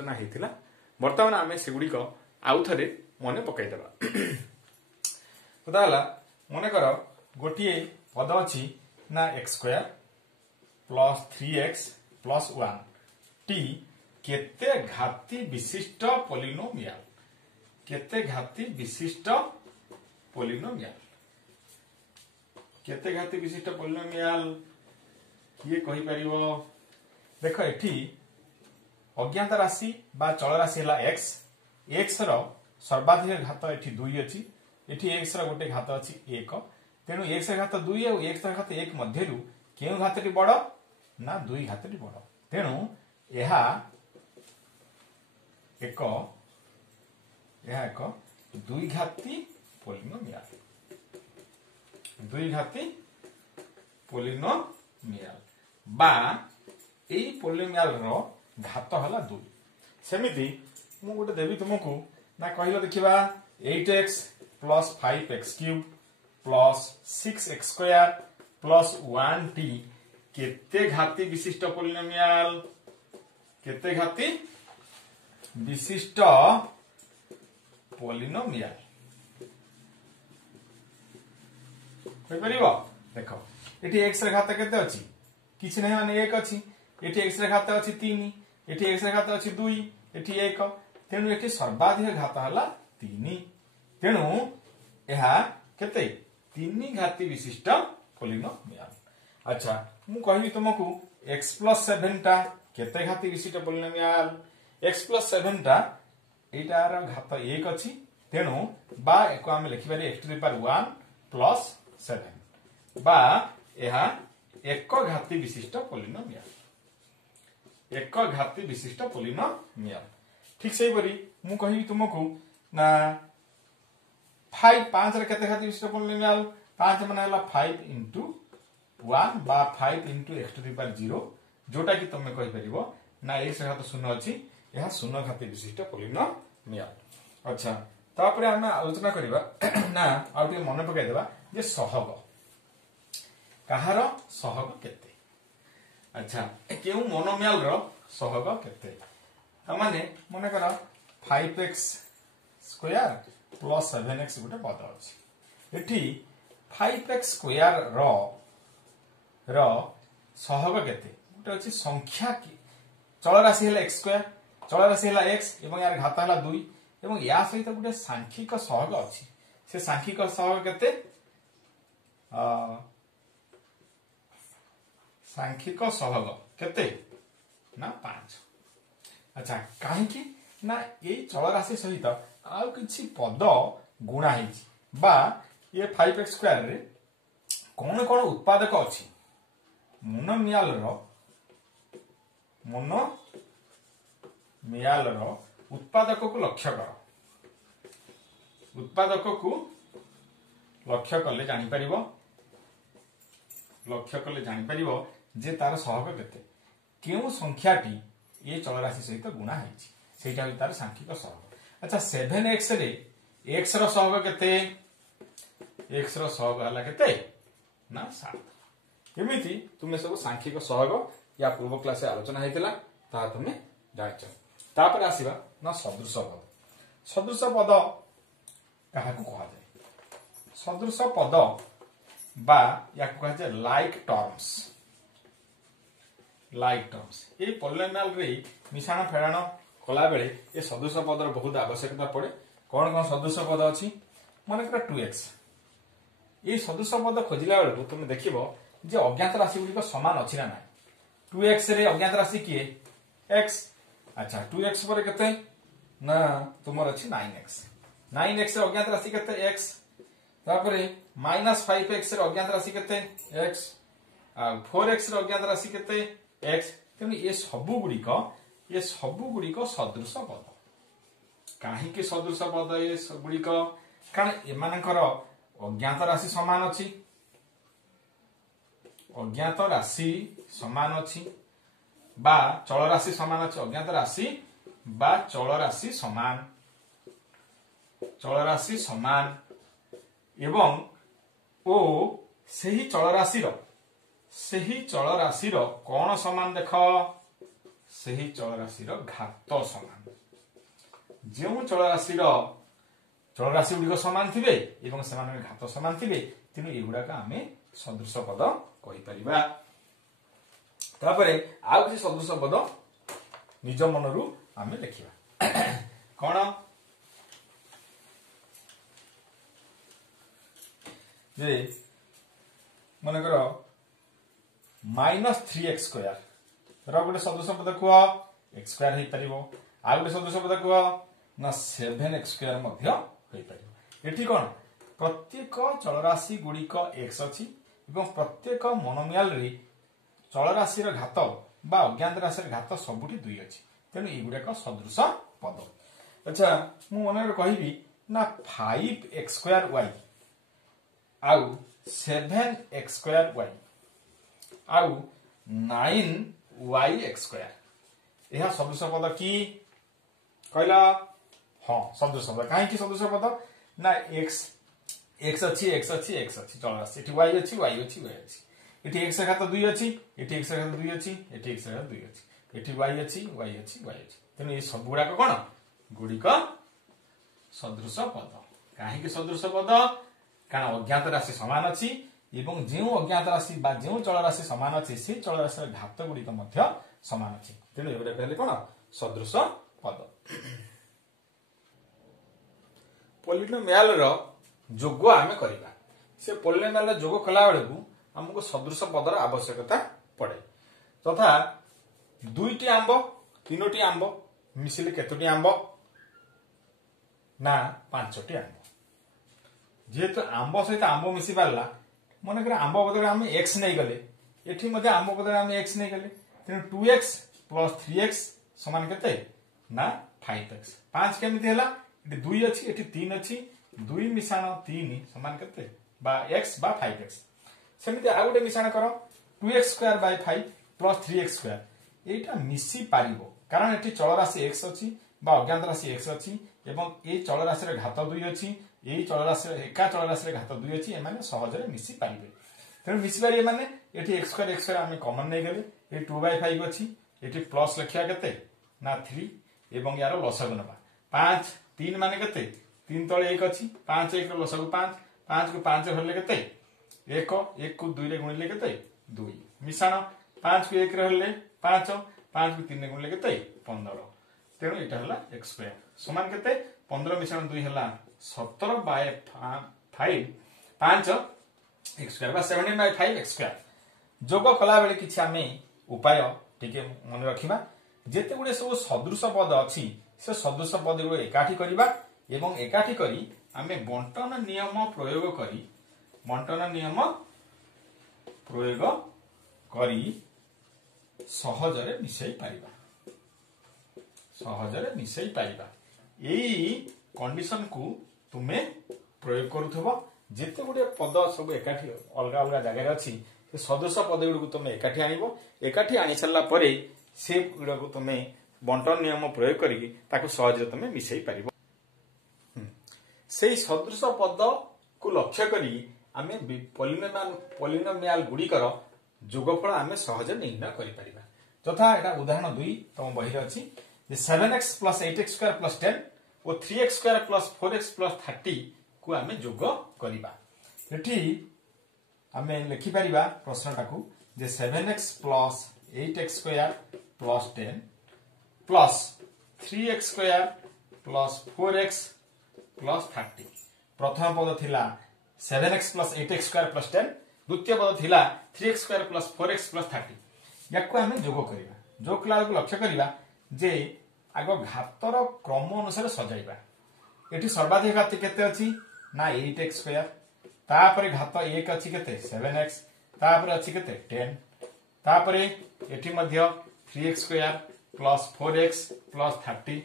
आलोचना होता बर्तमान आम सेगुड़िक आउ थे मन पकईदे तो मनकर गोटे पद अच्छी ना x square plus 3x plus 1 T केते घाती विशिष्ट पोलिनोमियल केते घाती विशिष्ट पोलिनोमियल केते घाती विशिष्ट पोलिनोमियल किए कहि परिवो देखो एठी अज्ञात राशि बा चल राशि है x x रो सर्वाधिक घात एठी 2 अछि एठी x रो गोटे घात अछि 1 तेनु x रो घात 2 और x रो घात 1 मध्यरु केउ घातटी बड़ ना 2 घातटी बड़ तेनु एहा एक 2 घाती पोलिनोमियल 2 घाती पोलिनोमियल बा एई पोलिनोमियल रो घात हला 2 सेमिति मु गोटे देबी तुमको ना कहिलो देखिबा 8x plus 5x cube plus 6x square plus 1t केते घाती विशिष्ट पोलिनोमियल केते घाती विशिष्ट पोलिनोमियल कहि परिबो देखो एठी x रे घात केते अछि किछि नै माने 1 अछि एठी x रे घात अछि 3 एठी x रे घात अछि 2 एठी 1 तेनु एठी सर्वाधिक घात हला 3 तेनु एहा केते 3 घाती विशिष्ट पोलिनोमियल अच्छा मु कहबी तुमको x + 7 टा केते घाती विशिष्ट पोलिनोमियल x + 7 टा एटार घात 1 अछि तेनु बा एको हम लिखि पारे x⁴ 1 + 7 बा एहा एक घाती विशिष्ट पोलिनोमियल एक घाती विशिष्ट पोलिनोमियल ठीक से बरी मु कहि तुमको ना 5 रे केते घाती विशिष्ट पोलिनोमियल 5 माने हला 5 * 1 बा 5 * x⁴ जोटा कि तुमे कहि परिबो ना x घात 0 अछि यह 0 घाती विशिष्ट पोलिनोमियल अच्छा तापरे हम आलोचना करिबा ना आउटे मन पकाइ देबा जे सहग कहार सहग केते अच्छा केउ मोनोमियल रो सहग केते माने मने कर 5x स्क्वायर प्लस 7x गोटे पद अछि एठी 5x स्क्वायर रो सहग केते गोटे अछि संख्या की चल राशि है x स्क्वायर चल राशि है x एवं यार घात है 2 एवं या सहित गोटे सांख्यिक सहग अछि से सांख्यिक सहग केते सांख्यिक सहग केते ना 5 अच्छा काहे कि ना ए चल राशि सहित आ किछि पद गुणा हिछि बा ये 5x स्क्वायर रे कोन कोन उत्पादक अछि मोनोमियल रो उत्पादक को लक्ष्य कर उत्पादक को लक्ष्य कले जानि परिबो जे तार सहग केते केउ संख्याटी ये चल राशि सहित गुणा हिछि सेटा ही तार सांख्यिक सहग अच्छा 7x रे x रो सहग केते x रो सहग हला केते ना 7 एमिति तुमे सब सांख्यिक सहग या पूर्व क्लास आलोचना हेतिला ता तुमे जानिछ तापर आसीबा ना सदृश पद काहा को कहा जाय सदृश पद बा या को कहा जाय लाइक टर्म्स ए पोलिनोमियल रे मिश्रण फेराण कला बेले ए सदृश पदर बहुत आवश्यकता पड़े कौन कौन सदृश पद अछि माने कर 2x ए सदृश पद खोजिला बेले तुम देखिबो जे अज्ञात राशि गुडी समान अछि ना ना 2x रे अज्ञात राशि किए x अच्छा 2x पर केते ना तुमर अछि 9x रे अज्ञात राशि केते x तापरे -5x रे अज्ञात राशि केते x आ 4x रे अज्ञात राशि केते x तेनु ये सबु गुडी को सदृश पद काहे कि सदृश पद ये गुडी को कारण एमानकर अज्ञात राशि समान अछि अज्ञात राशि समान अछि बा चल राशि समान अछि अज्ञात राशि बा चल राशि समान एवं ओ सही चल राशि रो कौन समान देख ସେହି ଚଳରାଶିର ଘାତ ସମାନ। ଯେଉଁ ଚଳରାଶି गुड़िक समान थे और से घात समान थे तेणु युवाक आम सदृश पद कहीपर। आउ कि सदृश पद निज मनरू आम लिखा कौन जे मनकर -3x² रोटे सदृश पद कह x² हो पार। आउ गोटे सदृश पद कह ना 7x² ये कौन प्रत्येक चलराशि गुड़िक x अच्छी प्रत्येक मोनोमियाल चलराशि घात बा अज्ञात राशि घात सबुठी 2 अच्छी तेणु युवाक सदृश पद। अच्छा मु मन कहि ना 5x² आउ 7x² आउ 9yx² यह सदृश पद कि कहला हाँ सदृश पद कहीं सदृश पद ना x अच्छी चलराशि ये y अच्छी y अच्छी y अच्छी ये x घात 2 अच्छी ये x घात 2 अच्छी ये x घात 2 अच्छी ये y अच्छी y अच्छी y अच्छी तेणु ये सब गुड़ाक कौन गुड़िक सदृश पद। कहीं सदृश पद कारण अज्ञात राशि समान अच्छी जो अज्ञात राशि जो चलराशि समान अच्छी से चलराशि घात गुड़िक समान अच्छी तेणु ये कहले कौन सदृश पद। पॉलिनोमियल जोग आम करवा से पॉलिनोमियल जोग कला बेलू आमको सदृश पदर आवश्यकता पड़े तथा 2टी आंब 3टी आंब मिसिले केतोटी आंब ना 5टी आंब जेहेतु आंब सहित आंब मिसी पारा मनकर आंब बदल आम x नहीं गले एठी मध्य आंब बदल आम x नहीं गले तेणु 2x + 3x समान केते ना 5x 5 केमिति हला ये 2 अच्छी ये 3 अच्छी 2 मिशाण 3 समान केते बा x बा 5x सेमिति आ गोटे मिशाण कर 2x² / 5 + 3x² एटा मिसी पारिबो कारण एठी चलराशि x अच्छी बा अज्ञात राशि x अच्छी एवं ए चलराशि रे घात 2 अच्छी यही चलराशि एका चलराशि रे घात 2 अच्छी एमाने सहजरे मिसी पारिबे तेणु मिसी पारि एमाने एठी x² आमे कॉमन नै गेले ए 2/5 अच्छी एठी प्लस लिखिया केते ना 3 एवं यार लसगु नबा 5 3 माने केते 3 तळे 1 अच्छी 5 1 लसगु 5 5 को 5 हरले केते 1 1 को 2 रे गुणिले केते 2 मिशाण 5 को 1 रे हरले 5 5 को 3 रे गुणिले केते 15 तेणु एटा हला x² समान केते 15 मिशाण 2 हला 17/5 x² बा 17/5 x² जोग कला बेले किछि आमे उपाय टिके मन रखिबा जेते गुडे सब सदृश पद अछि से सदृश पद गुडे एकाठी करिबा एवं एकाठी करी आमे बंटन नियम प्रयोग करी सहजरे मिसई पारिबा एई कंडीशन को तुमे प्रयोग करूथबो जेते गुडे पद सब एकाठी अलग अलग जगह अछि से सदृश पद गुडे तुमे एकाठी आनिबो एकाठी आनि सल्ला परे से गुडा को तुमे बंटन नियम प्रयोग करी ताको सहजरे तुमे मिसई पारिबो से सदृश पद को लक्ष्य करी आमे पॉलिनोमियल गुडीकर जोगफल आमे सहज निर्णय करि परिबा तथा एटा उदाहरण 2 तम बहिर अछि 7x + 8x² + 10 और 3x² + 4x + 30 को आमे जोग करिबा एठी आमे लिखि परिबा प्रश्नटा को जे 7x + 8x² + 10 + 3x² + 4x + 30 प्रथम पद थिला 7x + 8x² + 10 द्वितीय पद थिला 3x² + 4x + 30 याको आमे जोग करिबा जोग कला को लक्ष्य करिबा जे आगो घातर क्रम अनुसार सजाइबा एठी सर्वाधिक घात केते अछि ना 8x² तापरे घात 1 अछि केते 7x तापरे अछि केते 10 तापरे एठी मध्य 3x² + 4x + 30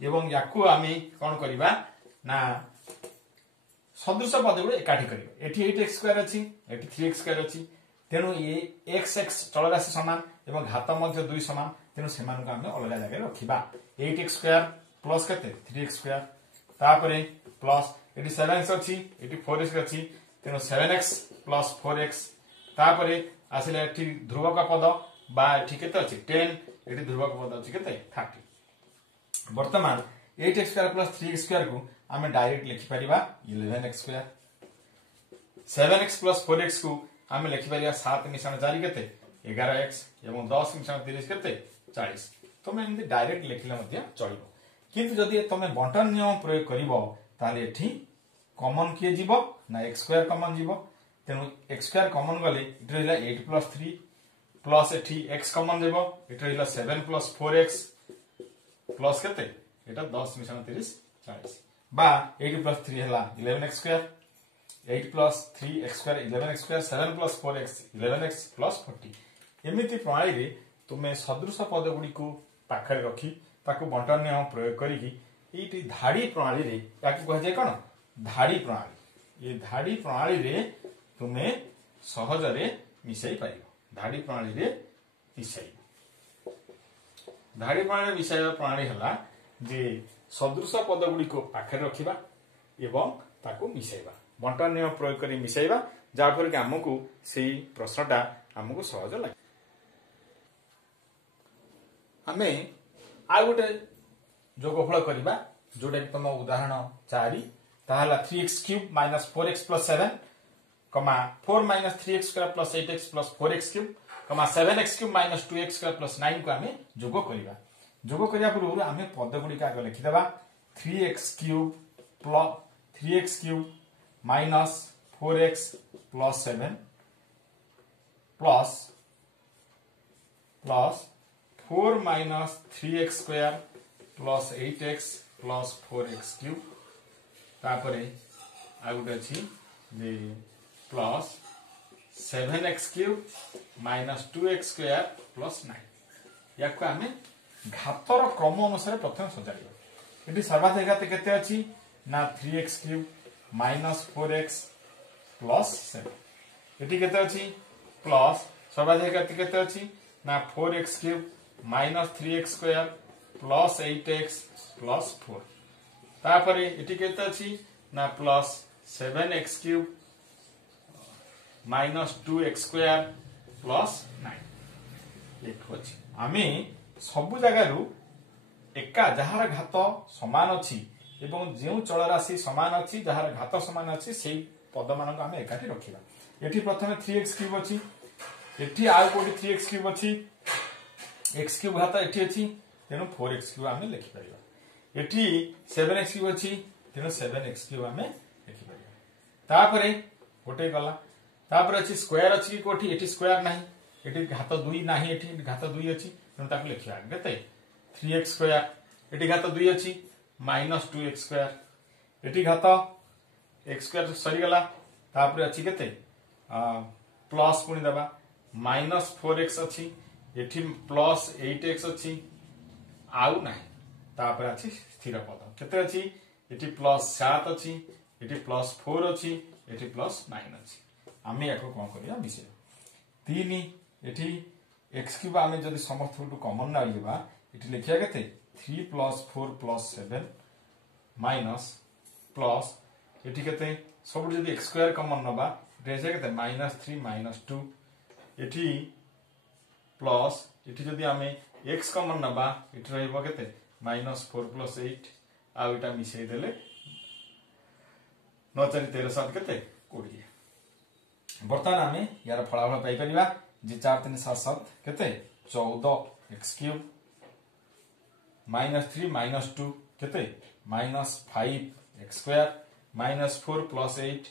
एवं याको आमे कोन करिबा ना सदृश पद गुडे एकाठी करियो एठी 8x² अछि एठी 3x² अछि तेणु ये x चलराशि समान एवं घात मध्य 2 समान तेणु सेमान को आमे अलग जगह रखिबा 8x² प्लस केते 3x² तापरे प्लस एठी 7x अछि एठी 4x अछि तेणु 7x + 4x तापरे आसिले एठी ध्रुवक पद बा एठी केते अछि 10 ये ध्रुवक पद अच्छी के 30 बर्तमान 8x square plus 3x square को आम direct लिखिपर 11x square 7x plus 4x को आम लिखिपर 7 मिश्रण 4 के 11x एवं 10 मिश्रण 30 के 40 तुम एमती डायरेक्ट लिखिले चलो किंतु जदि तुम बंटन नियम प्रयोग कर कॉमन किए जीव ना एक्स स्क्वायर कॉमन जीव तेणु एक्स स्क्वायर कॉमन गले ये 8 plus 3 plus eighty x common देव ये 7 प्लस 4x प्लस के 10 मिश्रण 30 40 बा 8 प्लस 3 है 11x square 8 plus 3x square 11x square 7 plus 4x 11x plus 40 एमती प्रणाली तुम्हें सदृश पद गुड़ी को पाखे रखी बंटन नियम प्रयोग करी धाड़ी प्रणाली या कह जाए कौन धाड़ी प्रणाली ये धाड़ी प्रणाली रे तुम्हें सहजरे मिसई पार धाड़ी प्रणाली रे मिसई धाड़ी प्रणाली मिसाइबा प्रणाली है जे सदृश पद गुड़ी को पाखे रखा एवं ताकू मिसाइबा बंटन नियम प्रयोग कर मिसाइबा जहाँफल कि आमको से प्रश्नटा आमको सहज लगे आमे आ गोटे जोगफल करवा जोटा कि तुम उदाहरण 4 ताहला 3x cube minus 4x plus 7 कमा 4 minus 3x square plus 8x plus 4x cube कमा 7x cube minus 2x square plus 9 को आमे जोग करवा जोग करिया पूर्व आमे पद गुडी का लिखिदेबा 3x cube minus 4x plus 7 plus 4 minus 3x square plus 8x plus 4x cube तापरे आ गोटे अच्छी जे plus 7x cube minus 2x square plus 9 या आम घातर क्रम अनुसार प्रथम सजाड़ ये सर्वाधिक घात केते अच्छी ना 3x cube minus 4x plus 7 ये केते अच्छी प्लस सर्वाधिक घात केते अच्छी ना 4x cube minus 3x square plus 8x plus 4 तापर ये केते अच्छी ना plus 7x cube minus 2x square plus 9 एक अच्छी आम सबु जगार एका जार घात समान अच्छी एवं जो चलराशि समान अच्छी जार घात समान अच्छी से पद मान आम एकाठी रखा ये प्रथम 3x क्यूब अच्छी ये आउ कौटी 3x क्यूब अच्छी x क्यूब घात ये अच्छी तेणु 4x क्यूब आम लिखिपर ये 7x क्यूब अच्छी तेणु 7x क्यूब आम लिखिपर गोटे गला अच्छी स्क्वायर अच्छी कोठी एटी स्क्वायर ना ये घात 2 ना ये घात 2 अच्छी तेणु लिखा के 3x स्क्वायर ये घात 2 अच्छी माइनस 2x स्क्वायर ये घात x स्क्वायर सरीगला अच्छी के प्लस पुणी देवा माइनस 4x अच्छी ये प्लस 8x अच्छी आउ ना अच्छी स्थिर पद केते अच्छी ये प्लस 7 अच्छी ये प्लस 4 अच्छी ये प्लस 9 अच्छी आम या कौन कर मिसे 3 ये एक्स क्यूब आम जब समस्त कमन ना ये लिखा के 3 प्लस 4 प्लस 7 माइनस प्लस ये के सब जब एक्स स्क्वायर कमन नवा के माइनस 3 माइनस 2 ये प्लस ये आम एक्स कमन नवा ये के माइनस 4 प्लस 8 आउटा मिसई देले 9 4 13 7 के 20 बर्तमान आम यार फलाफल पाइपर जे 4 3 7 7 के 14 एक्स क्यूब माइनस 3 माइनस 2 के minus 5 x square minus 4 plus 8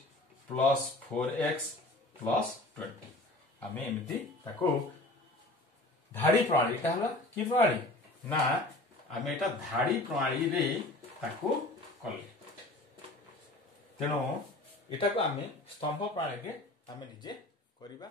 plus 4x plus 20 आम एमती धाड़ी प्रणाली कि प्रणाली ना आम एटा धाड़ी प्रणाली रे कले तेणु एटा को आम स्तंभ प्रणाली आम निजे करिबा।